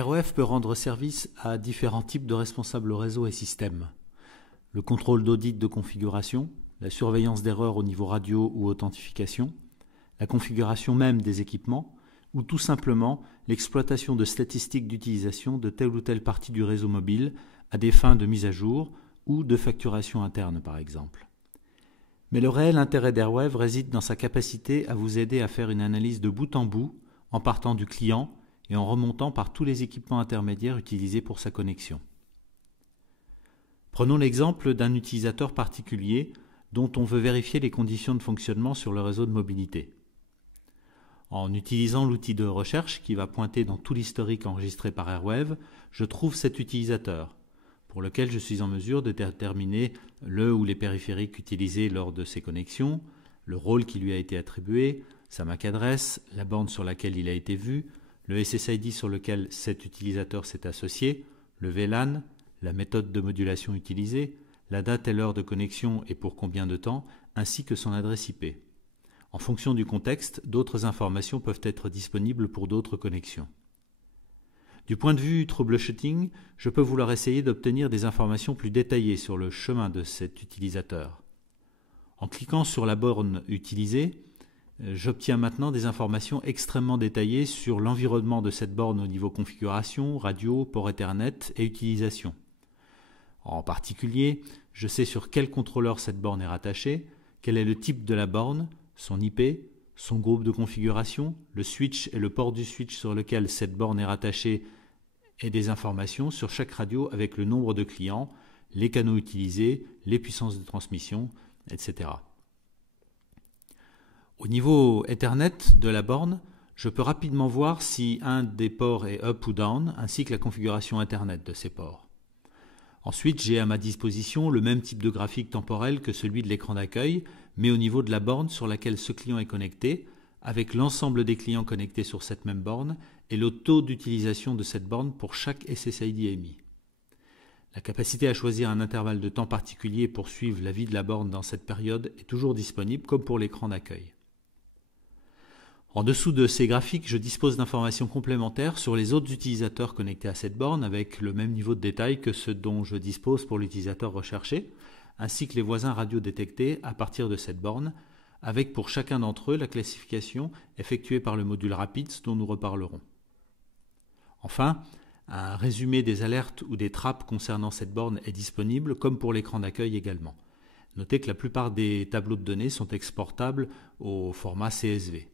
ROF peut rendre service à différents types de responsables réseau et système. Le contrôle d'audit de configuration, la surveillance d'erreurs au niveau radio ou authentification, la configuration même des équipements, ou tout simplement l'exploitation de statistiques d'utilisation de telle ou telle partie du réseau mobile à des fins de mise à jour ou de facturation interne par exemple. Mais le réel intérêt d'Airwave réside dans sa capacité à vous aider à faire une analyse de bout en bout en partant du client et en remontant par tous les équipements intermédiaires utilisés pour sa connexion. Prenons l'exemple d'un utilisateur particulier dont on veut vérifier les conditions de fonctionnement sur le réseau de mobilité. En utilisant l'outil de recherche qui va pointer dans tout l'historique enregistré par Airwave, je trouve cet utilisateur, pour lequel je suis en mesure de déterminer le ou les périphériques utilisés lors de ses connexions, le rôle qui lui a été attribué, sa MAC adresse, la borne sur laquelle il a été vu, le SSID sur lequel cet utilisateur s'est associé, le VLAN, la méthode de modulation utilisée, la date et l'heure de connexion et pour combien de temps, ainsi que son adresse IP. En fonction du contexte, d'autres informations peuvent être disponibles pour d'autres connexions. Du point de vue troubleshooting, je peux vouloir essayer d'obtenir des informations plus détaillées sur le chemin de cet utilisateur. En cliquant sur la borne utilisée, j'obtiens maintenant des informations extrêmement détaillées sur l'environnement de cette borne au niveau configuration, radio, port Ethernet et utilisation. En particulier, je sais sur quel contrôleur cette borne est rattachée, quel est le type de la borne, son IP, son groupe de configuration, le switch et le port du switch sur lequel cette borne est rattachée et des informations sur chaque radio avec le nombre de clients, les canaux utilisés, les puissances de transmission, etc. Au niveau Ethernet de la borne, je peux rapidement voir si un des ports est up ou down, ainsi que la configuration Internet de ces ports. Ensuite, j'ai à ma disposition le même type de graphique temporel que celui de l'écran d'accueil, mais au niveau de la borne sur laquelle ce client est connecté, avec l'ensemble des clients connectés sur cette même borne et le taux d'utilisation de cette borne pour chaque SSID émis. La capacité à choisir un intervalle de temps particulier pour suivre la vie de la borne dans cette période est toujours disponible, comme pour l'écran d'accueil. En dessous de ces graphiques, je dispose d'informations complémentaires sur les autres utilisateurs connectés à cette borne avec le même niveau de détail que ceux dont je dispose pour l'utilisateur recherché, ainsi que les voisins radio détectés à partir de cette borne, avec pour chacun d'entre eux la classification effectuée par le module Rapids dont nous reparlerons. Enfin, un résumé des alertes ou des trappes concernant cette borne est disponible, comme pour l'écran d'accueil également. Notez que la plupart des tableaux de données sont exportables au format CSV.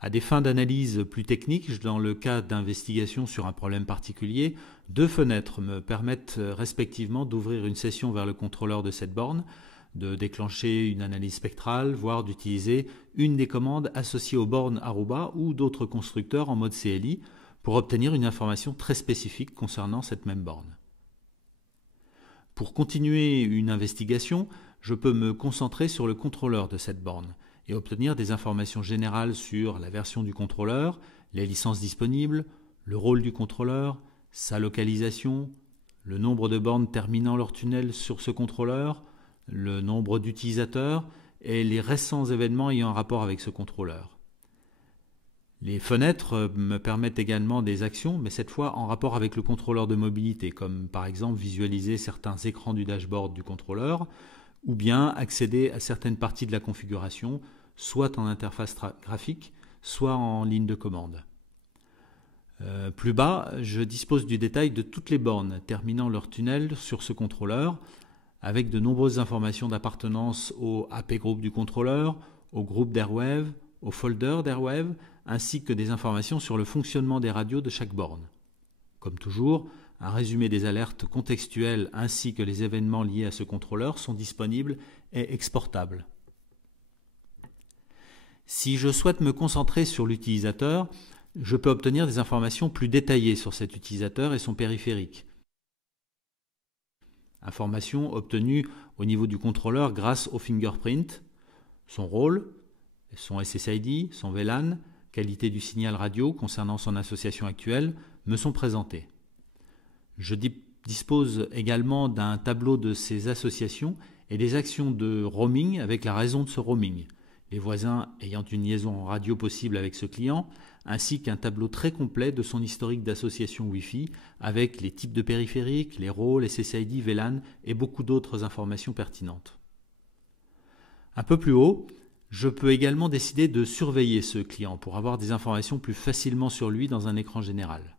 À des fins d'analyse plus techniques, dans le cas d'investigation sur un problème particulier, deux fenêtres me permettent respectivement d'ouvrir une session vers le contrôleur de cette borne, de déclencher une analyse spectrale, voire d'utiliser une des commandes associées aux bornes Aruba ou d'autres constructeurs en mode CLI pour obtenir une information très spécifique concernant cette même borne. Pour continuer une investigation, je peux me concentrer sur le contrôleur de cette borne et obtenir des informations générales sur la version du contrôleur, les licences disponibles, le rôle du contrôleur, sa localisation, le nombre de bornes terminant leur tunnel sur ce contrôleur, le nombre d'utilisateurs et les récents événements ayant un rapport avec ce contrôleur. Les fenêtres me permettent également des actions, mais cette fois en rapport avec le contrôleur de mobilité, comme par exemple visualiser certains écrans du dashboard du contrôleur, ou bien accéder à certaines parties de la configuration, soit en interface graphique, soit en ligne de commande. Plus bas, je dispose du détail de toutes les bornes terminant leur tunnel sur ce contrôleur, avec de nombreuses informations d'appartenance au AP groupe du contrôleur, au groupe d'Airwave, au folder d'Airwave, ainsi que des informations sur le fonctionnement des radios de chaque borne. Comme toujours, un résumé des alertes contextuelles ainsi que les événements liés à ce contrôleur sont disponibles et exportables. Si je souhaite me concentrer sur l'utilisateur, je peux obtenir des informations plus détaillées sur cet utilisateur et son périphérique. Informations obtenues au niveau du contrôleur grâce au fingerprint, son rôle, son SSID, son VLAN, qualité du signal radio concernant son association actuelle me sont présentées. Je dispose également d'un tableau de ces associations et des actions de roaming avec la raison de ce roaming, les voisins ayant une liaison radio possible avec ce client, ainsi qu'un tableau très complet de son historique d'association Wi-Fi avec les types de périphériques, les rôles, SSID, VLAN et beaucoup d'autres informations pertinentes. Un peu plus haut, je peux également décider de surveiller ce client pour avoir des informations plus facilement sur lui dans un écran général.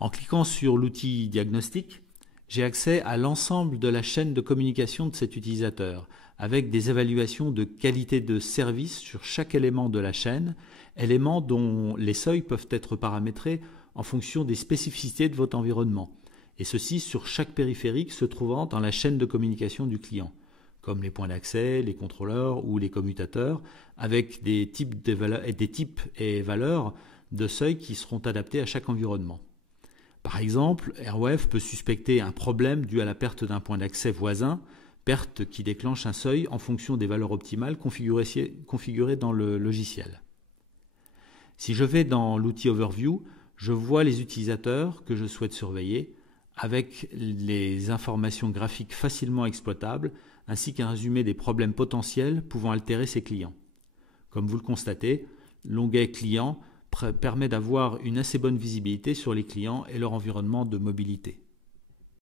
En cliquant sur l'outil Diagnostic, j'ai accès à l'ensemble de la chaîne de communication de cet utilisateur, avec des évaluations de qualité de service sur chaque élément de la chaîne, éléments dont les seuils peuvent être paramétrés en fonction des spécificités de votre environnement, et ceci sur chaque périphérique se trouvant dans la chaîne de communication du client, comme les points d'accès, les contrôleurs ou les commutateurs, avec des types et valeurs de seuils qui seront adaptés à chaque environnement. Par exemple, Airwave peut suspecter un problème dû à la perte d'un point d'accès voisin, perte qui déclenche un seuil en fonction des valeurs optimales configurées dans le logiciel. Si je vais dans l'outil Overview, je vois les utilisateurs que je souhaite surveiller avec les informations graphiques facilement exploitables ainsi qu'un résumé des problèmes potentiels pouvant altérer ces clients. Comme vous le constatez, l'onglet Clients permet d'avoir une assez bonne visibilité sur les clients et leur environnement de mobilité.